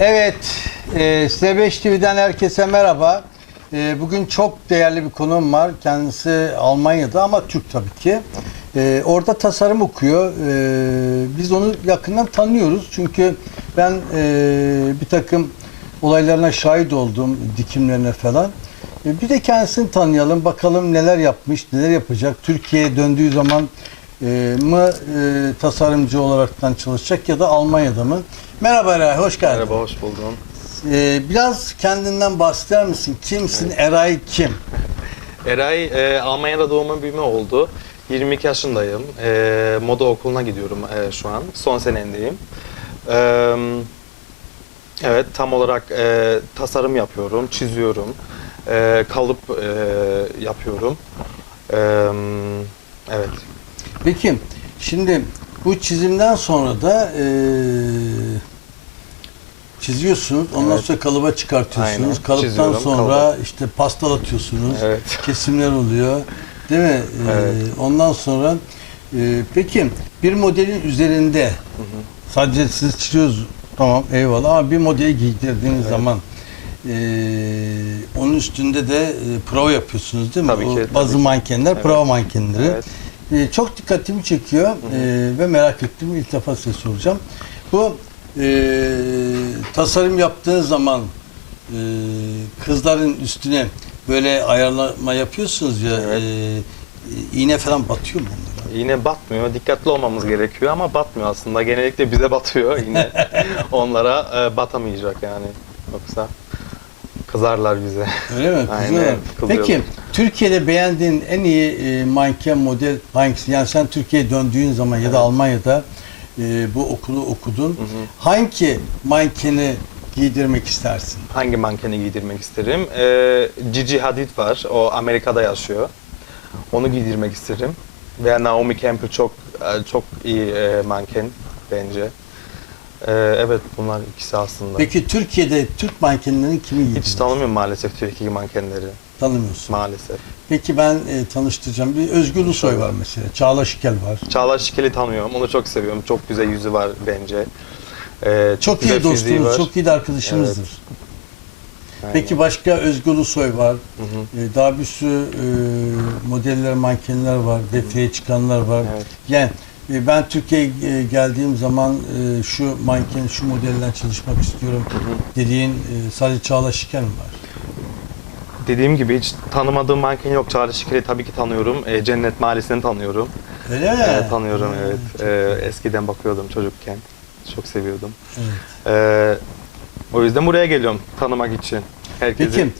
Evet, e, SB TV'den herkese merhaba. E, bugün çok değerli bir konuğum var. Kendisi Almanya'da ama Türk tabii ki. E, orada tasarım okuyor. E, biz onu yakından tanıyoruz. Çünkü ben e, bir takım olaylarına şahit oldum, dikimlerine falan. E, bir de kendisini tanıyalım, bakalım neler yapmış, neler yapacak. Türkiye'ye döndüğü zaman e, mı e, tasarımcı olaraktan çalışacak ya da Almanya'da mı? Merhaba Eray, hoş geldin. Merhaba, hoş buldum. Ee, biraz kendinden bahseder misin? Kimsin? Eray kim? Eray, e, Almanya'da doğma büyüme oldu. 22 yaşındayım. E, moda okuluna gidiyorum e, şu an. Son senemdeyim. E, evet, tam olarak e, tasarım yapıyorum, çiziyorum. E, kalıp e, yapıyorum. E, evet. Peki, şimdi bu çizimden sonra da e, çiziyorsunuz. Ondan Evet. sonra kalıba çıkartıyorsunuz. Aynen, Kalıptan çiziyorum, sonra kalıba. işte pastalatıyorsunuz. Evet. Kesimler oluyor. Değil mi? Evet. ondan sonra e, peki bir modelin üzerinde sadece siz çiziyoruz tamam eyvallah ama bir modeli giydirdiğiniz zaman e, onun üstünde de e, prova yapıyorsunuz değil mi? Tabii O ki, tabii bazı ki. mankenler prova mankenleri. Evet. E, çok dikkatimi çekiyor e, ve merak ettim. İlk defa size soracağım. Bu e, tasarım yaptığınız zaman e, kızların üstüne böyle ayarlama yapıyorsunuz ya Evet. e, iğne falan batıyor mu onlara? Yine batmıyor. Dikkatli olmamız gerekiyor ama batmıyor aslında. Genellikle bize batıyor yine. Onlara e, batamayacak yani. Yoksa kızarlar bize. Öyle mi? Kızıyorlar. kızıyorlar. Peki Türkiye'de beğendiğin en iyi e, manken model hangisi? Yani sen Türkiye'ye döndüğün zaman ya da Evet. Almanya'da e, bu okulu okudun. Hangi mankeni giydirmek istersin? Hangi mankeni giydirmek isterim? Ee, Gigi Hadid var. O Amerika'da yaşıyor. Onu giydirmek isterim. Veya Naomi Campbell çok e, çok iyi e, manken bence. Ee, evet bunlar ikisi aslında. Peki Türkiye'de Türk mankenlerini kimi Hiç giydirdin? tanımıyorum maalesef Türkiye mankenleri. Tanımıyorsun. Maalesef. Peki ben e, tanıştıracağım. Bir Özgür Ulusoy var mesela. Çağla Şikel var. Çağlar Şikel'i tanıyorum. Onu çok seviyorum. Çok güzel yüzü var bence. Ee, Çok güzel iyi dostumuz, var. çok iyi de arkadaşımızdır. Aynen. Peki başka Özgür Ulusoy var. Hı hı. E, daha bir sürü e, modeller, mankenler var. Defileye çıkanlar var. Evet. Yani ben Türkiye'ye e, geldiğim zaman e, şu manken, şu modelden çalışmak istiyorum dediğin e, sadece Çağla Şikel mi var? Dediğim gibi hiç tanımadığım manken yok. Çağlar Şikel'i tabii ki tanıyorum. Ee, Cennet Mahallesi'ni tanıyorum. Öyle mi? Evet, tanıyorum evet. çok Ee, eskiden bakıyordum çocukken. Çok seviyordum. Evet. Ee, o yüzden buraya geliyorum tanımak için. Herkesi. Peki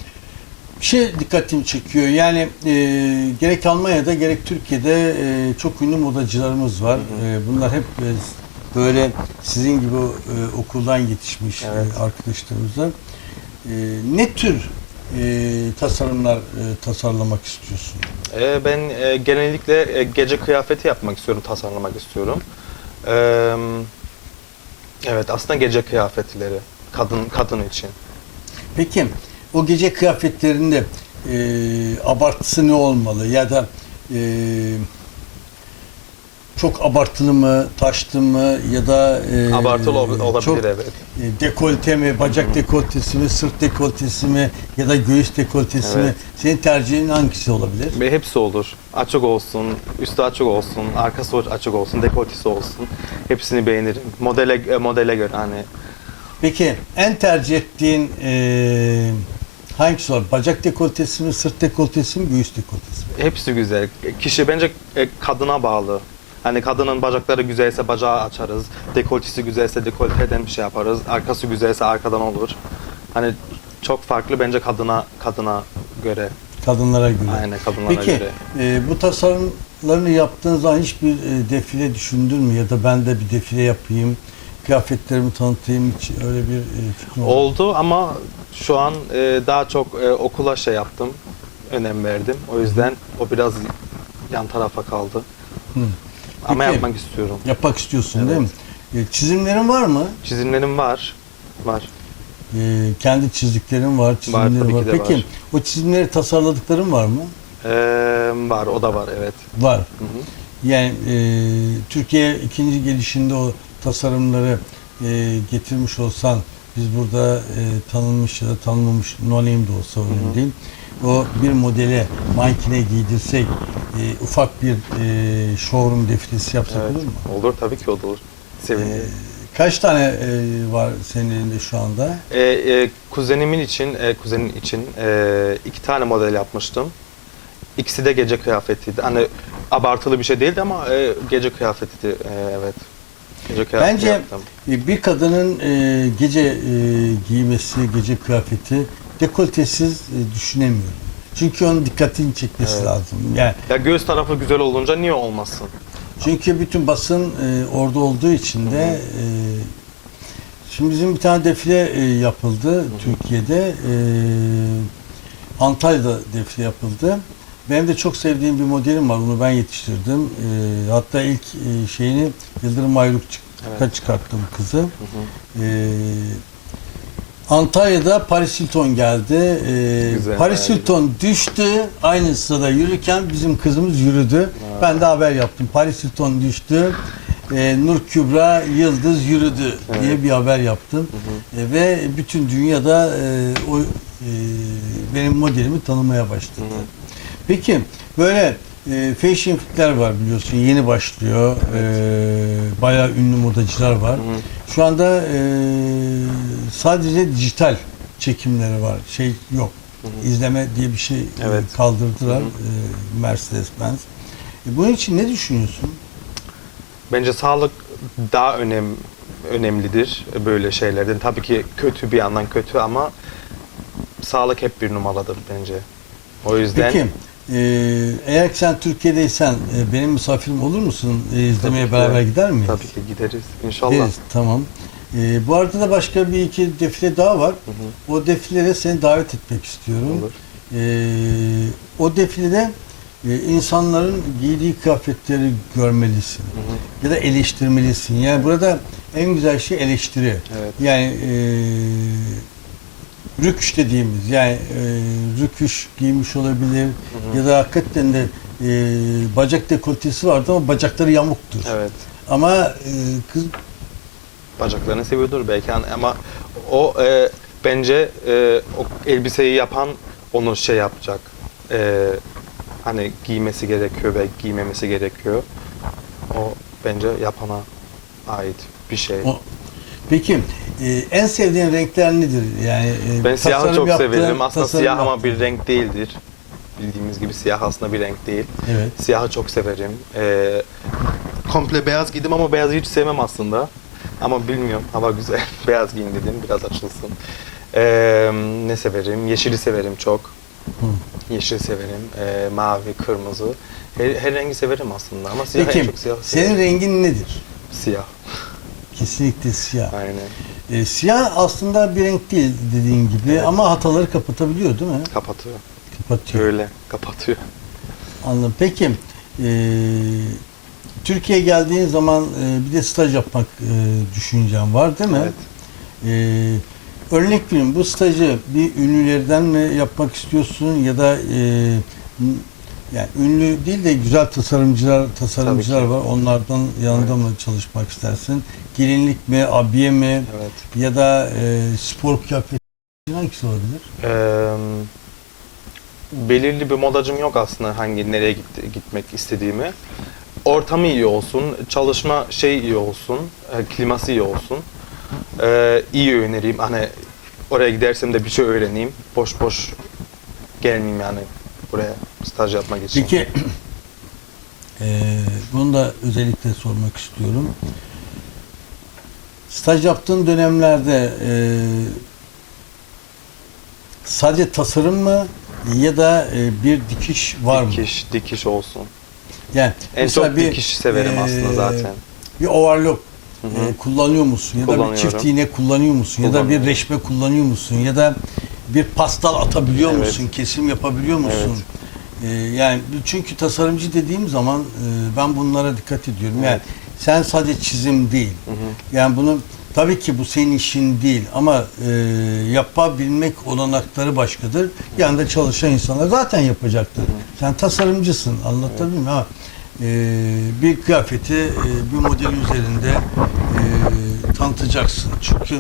bir şey dikkatimi çekiyor. Yani e, gerek Almanya'da gerek Türkiye'de e, çok ünlü modacılarımız var. E, bunlar hep e, böyle sizin gibi e, okuldan yetişmiş Evet. e, arkadaşlarımızlar. E, ne tür e, tasarımlar e, tasarlamak istiyorsun? Ee, ben e, genellikle e, gece kıyafeti yapmak istiyorum, tasarlamak istiyorum. Ee, evet, aslında gece kıyafetleri kadın kadın için. Peki o gece kıyafetlerinde e, abartısı ne olmalı ya da e, çok abartılı mı, taşlı mı ya da e, Abartılı ol- olabilir çok evet. e, dekolte mi, bacak dekoltesi mi, sırt dekoltesi mi ya da göğüs dekoltesi mi? Evet. Senin tercihin hangisi olabilir? Ve hepsi olur. Açık olsun, üstü açık olsun, arkası açık olsun, dekoltesi olsun. Hepsini beğenirim. Modele e, modele göre hani Peki en tercih ettiğin e, hangisi var? Bacak dekoltesi mi, sırt dekoltesi mi, göğüs dekoltesi mi? hepsi güzel. Kişi bence e, kadına bağlı. Hani kadının bacakları güzelse bacağı açarız. Dekoltesi güzelse dekolteden bir şey yaparız. Arkası güzelse arkadan olur. Hani çok farklı bence kadına kadına göre. Kadınlara göre. Aynen kadınlara Peki göre. e, bu tasarımlarını yaptığın zaman hiçbir e, defile düşündün mü ya da ben de bir defile yapayım, kıyafetlerimi tanıtayım hiç öyle bir e, fikrin oldu? Oldu ama şu an e, daha çok e, okula şey yaptım. Önem verdim. O yüzden o biraz yan tarafa kaldı. Hı. Ama Peki. yapmak istiyorum. Yapmak istiyorsun Evet. değil mi? E, çizimlerin var mı? Çizimlerim var. Var. E, kendi çizdiklerin var, çizimlerin tabii var. ki de Peki var. o çizimleri tasarladıkların var mı? Ee, var, o da var evet. Var. Hı hı. Yani e, Türkiye ikinci gelişinde o tasarımları e, getirmiş olsan Biz burada e, tanınmış ya da tanınmamış no name de olsa önemli değil. O bir modele mankine giydirsek e, ufak bir e, showroom defilesi yapsak Evet. olur mu? Olur tabii ki olur. Sevinirim. E, kaç tane e, var senin elinde şu anda? Ee, e, kuzenimin için, e, kuzenin için e, iki tane model yapmıştım. İkisi de gece kıyafetiydi. Hani abartılı bir şey değildi ama e, gece kıyafetiydi. E, evet. Bence yaptım. e, bir kadının e, gece e, giymesi, gece kıyafeti dekoltesiz e, düşünemiyorum. Çünkü onun dikkatini çekmesi Evet. lazım. Yani Ya göğüs tarafı güzel olunca niye olmasın? çünkü bütün basın e, orada olduğu için de e, şimdi bizim bir tane defile e, yapıldı Türkiye'de. E, Antalya'da defile yapıldı. Benim de çok sevdiğim bir modelim var. Onu ben yetiştirdim. E, hatta ilk e, şeyini Yıldırım Ayrukçuk'a Evet. çıkarttım kızı. Hı hı. Ee, Antalya'da Paris Hilton geldi. Ee, Güzel, Paris harika. Hilton düştü. Aynı sırada yürürken bizim kızımız yürüdü. Ben de haber yaptım. Paris Hilton düştü. Ee, Nur Kübra Yıldız yürüdü diye Evet. bir haber yaptım. Ee, ve bütün dünyada e, o e, benim modelimi tanımaya başladı. Hı hı. Peki böyle e, fashion fitler var biliyorsun yeni başlıyor. E, bayağı ünlü modacılar var. Hı. Şu anda e, sadece dijital çekimleri var. Şey yok. Hı hı. İzleme diye bir şey e, Evet. kaldırdılar Hı hı. e, Mercedes-Benz. E, bunun için ne düşünüyorsun? Bence sağlık daha önem önemlidir böyle şeylerden. Tabii ki kötü bir yandan kötü ama sağlık hep bir numaradır bence. O yüzden Peki e, eğer sen Türkiye'deysen e, benim misafirim olur musun? E, izlemeye Tabii ki. beraber gider miyiz? tabii ki gideriz inşallah. Gideriz, tamam. E, bu arada da başka bir iki defile daha var. Hı hı. O defilelere seni davet etmek istiyorum. Olur. Ee, o defilede e, insanların giydiği kıyafetleri görmelisin. Hı hı. Ya da eleştirmelisin. Yani burada en güzel şey eleştiri. Evet. Yani e, rüküş dediğimiz yani e, rüküş giymiş olabilir Hı hı. ya da hakikaten de e, bacak dekoltesi vardı ama bacakları yamuktur. Evet. Ama e, kız Bacaklarını seviyordur belki hani ama o e, bence e, o elbiseyi yapan onu şey yapacak. E, hani giymesi gerekiyor ve giymemesi gerekiyor. O bence yapana ait bir şey. o, peki e, en sevdiğin renkler nedir? Yani e, Ben siyahı tasarım çok yaptığın- severim. Aslında tasarım siyah ama yaptığın- bir renk değildir. Bildiğimiz gibi siyah aslında bir renk değil. Evet. Siyahı çok severim. Ee, komple beyaz giydim ama beyazı hiç sevmem aslında. Ama bilmiyorum. Hava güzel. beyaz giyin dedim. Biraz açılsın. Ee, ne severim? Yeşili severim çok. Hı. Yeşil severim. Ee, mavi, kırmızı. Her, her rengi severim aslında ama siyah en Peki çok siyah senin severim. rengin nedir? Siyah. Kesinlikle siyah. Aynen. E, siyah aslında bir renk değil dediğin gibi Evet. ama hataları kapatabiliyor değil mi? Kapatıyor. Kapatıyor. Öyle. Kapatıyor. Anladım. Peki e, Türkiye'ye geldiğin zaman e, bir de staj yapmak e, düşüncen var değil mi? Evet. E, örnek vereyim bu stajı bir ünlülerden mi yapmak istiyorsun ya da e, yani ünlü değil de güzel tasarımcılar tasarımcılar var. Onlardan yanında mı çalışmak istersin? Gelinlik mi, abiye mi Evet. ya da e, spor kıyafeti hangisi olabilir? Eee, belirli bir modacım yok aslında hangi nereye gitti, gitmek istediğimi. Ortamı iyi olsun, çalışma şey iyi olsun, e, kliması iyi olsun. Eee iyi öğreneyim. Hani oraya gidersem de bir şey öğreneyim. Boş boş gelmeyeyim yani buraya staj yapmak için. Peki eee, bunu da özellikle sormak istiyorum. Staj yaptığın dönemlerde eee, sadece tasarım mı ya da eee, bir dikiş var mı? dikiş, dikiş olsun. Yani En çok bir, dikiş severim aslında eee, zaten. Bir overlock Hı hı. kullanıyor musun ya da bir çift iğne kullanıyor musun ya da bir reşme kullanıyor musun ya da bir pastal atabiliyor Evet. musun, kesim yapabiliyor musun? Ee, yani çünkü tasarımcı dediğim zaman e, ben bunlara dikkat ediyorum. Yani Evet. sen sadece çizim değil. Hı hı. Yani bunu tabii ki bu senin işin değil ama e, yapabilmek olanakları başkadır. Yanında çalışan insanlar zaten yapacaktır. Sen tasarımcısın anlatabiliyor muyum? Ama e, bir kıyafeti e, bir model üzerinde e, tanıtacaksın. Çünkü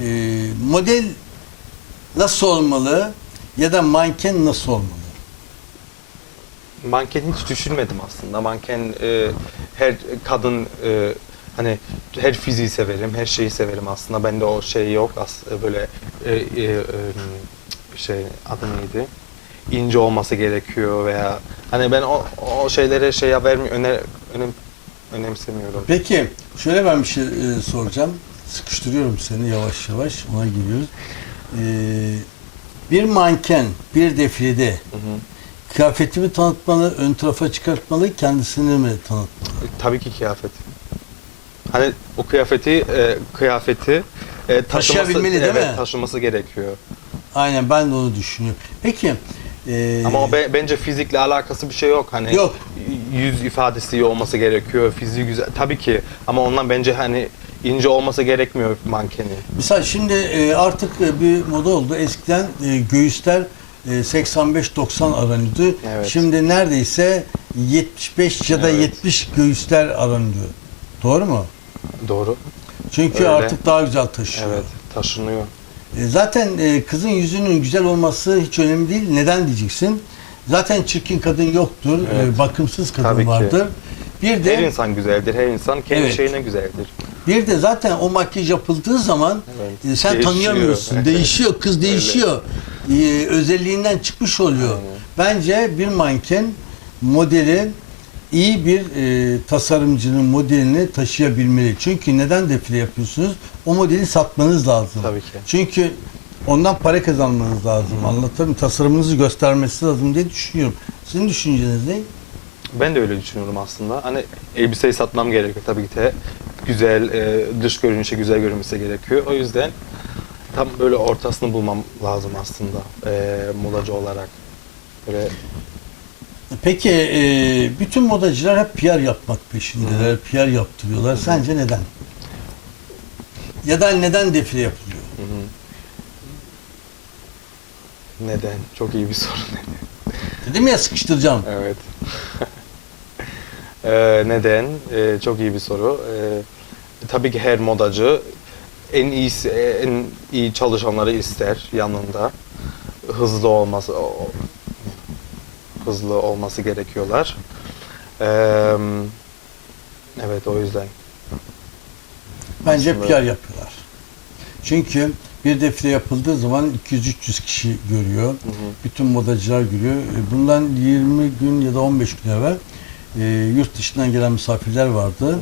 e, model nasıl olmalı ya da manken nasıl olmalı? Manken hiç düşünmedim aslında. Manken e, her kadın e, hani her fiziği severim, her şeyi severim aslında. Bende o şey yok. As böyle e, e, e, şey adı neydi? İnce olması gerekiyor veya hani ben o, o şeylere şey vermiyor öne, önem, önemsemiyorum. Peki şöyle ben bir şey e, soracağım. Sıkıştırıyorum seni yavaş yavaş ona giriyoruz. E, bir manken bir defilede Hı hı. kıyafetimi tanıtmalı, ön tarafa çıkartmalı, kendisini mi tanıtmalı? E, Tabii ki kıyafet. Hani o kıyafeti e, kıyafeti e, taşıması, değil evet, mi? taşıması gerekiyor. Aynen ben de onu düşünüyorum. Peki e, Ama o be- bence fizikle alakası bir şey yok. Hani Yok. yüz ifadesi iyi olması gerekiyor. Fiziği güzel. Tabii ki. Ama ondan bence hani ince olması gerekmiyor mankeni. Mesela şimdi e, artık e, bir moda oldu. Eskiden e, göğüsler e, 85-90 aranıyordu. Evet. Şimdi neredeyse 75 ya da Evet. 70 göğüsler aranıyor. Doğru mu? Doğru. Çünkü Öyle. artık daha güzel taşıyor. Evet. Taşınıyor. E, Zaten e, kızın yüzünün güzel olması hiç önemli değil. Neden diyeceksin? Zaten çirkin kadın yoktur. Evet. e, bakımsız kadın Tabii ki. Bir Her de insan güzeldir. Her insan kendi Evet. şeyine güzeldir. bir de zaten o makyaj yapıldığı zaman Evet. e, sen Değişiyor. tanıyamıyorsun. Değişiyor, kız değişiyor. E, özelliğinden çıkmış oluyor. Aynen. Bence bir manken modelin iyi bir e, tasarımcının modelini taşıyabilmeli. Çünkü neden defile yapıyorsunuz? O modeli satmanız lazım. Tabii ki. Çünkü ondan para kazanmanız lazım. Anlatabiliyor muyum? Tasarımınızı göstermesi lazım diye düşünüyorum. Sizin düşünceniz ne? Ben de öyle düşünüyorum aslında. Hani elbiseyi satmam gerekiyor tabii ki de. Güzel, e, dış görünüşe güzel görünmesi gerekiyor. O yüzden tam böyle ortasını bulmam lazım aslında e, modacı olarak. Böyle Peki e, bütün modacılar hep PR yapmak peşindeler. PR yaptırıyorlar. Sence neden? Ya da neden defile yapılıyor? hı hı. neden? Çok iyi bir soru. Dedim ya sıkıştıracağım. evet. E, neden? E, çok iyi bir soru. E, tabii ki her modacı en iyisi, en iyi çalışanları ister yanında. Hızlı olması, hızlı olması gerekiyorlar. E, evet o yüzden. Bence Aslında- PR yapıyorlar. Çünkü bir defile yapıldığı zaman 200-300 kişi görüyor. Hı hı. Bütün modacılar görüyor. E, Bundan 20 gün ya da 15 gün evvel e, yurt dışından gelen misafirler vardı.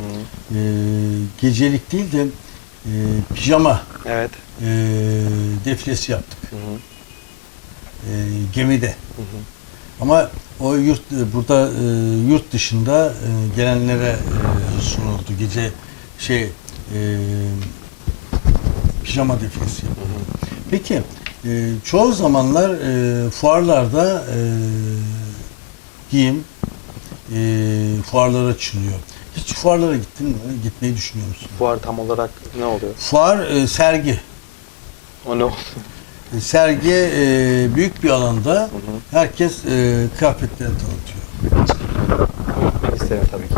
E, gecelik değil de e, pijama Evet. e, defilesi yaptık. Hı hı. E, gemide. Hı hı. Ama o yurt e, burada e, yurt dışında e, gelenlere e, sunuldu. Gece şey e, pijama defilesi yapıldı. Peki e, çoğu zamanlar e, fuarlarda e, giyim e, fuarlara açılıyor. Hiç fuarlara gittin mi? Gitmeyi düşünüyor musun? Fuar tam olarak ne oluyor? Fuar e, sergi. O ne oluyor? E, sergi e, büyük bir alanda herkes e, kıyafetlerini tanıtıyor. Gitmek isterim tabii ki.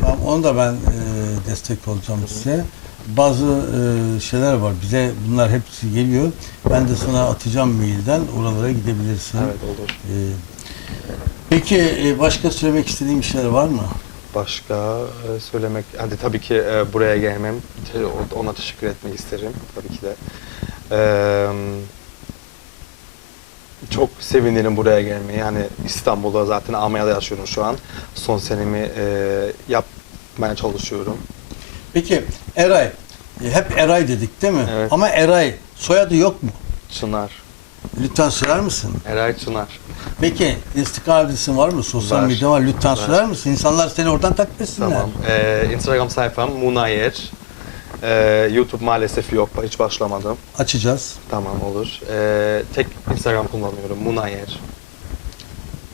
Tamam, onu da ben e, destek olacağım size. Bazı e, şeyler var. Bize bunlar hepsi geliyor. Ben de sana atacağım mailden. Oralara gidebilirsin. Evet olur. E, peki e, başka söylemek istediğin bir şeyler var mı? Başka e, söylemek, hadi tabii ki e, buraya gelmem, te- ona teşekkür etmek isterim tabii ki de. Eee, çok sevinirim buraya gelmeyi. Yani İstanbul'da zaten Almanya'da yaşıyorum şu an. Son senemi e, yapmaya çalışıyorum. Peki Eray. e, hep Eray dedik değil mi? Evet. Ama Eray soyadı yok mu? Çınar. Lütfen söyler misin? Eray Çınar. Peki Instagram adresin var mı? Sosyal Var. medya var. Lütfen Var. söyler misin? İnsanlar seni oradan takip etsinler. Tamam. E, Instagram sayfam Munayer. E, YouTube maalesef yok, hiç başlamadım. Açacağız. Tamam olur. E, tek Instagram kullanıyorum, Munayer.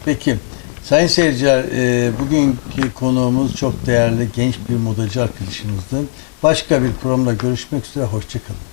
Peki. Sayın seyirciler, e, bugünkü konuğumuz çok değerli genç bir modacı arkadaşımızdı. Başka bir programda görüşmek üzere, hoşçakalın.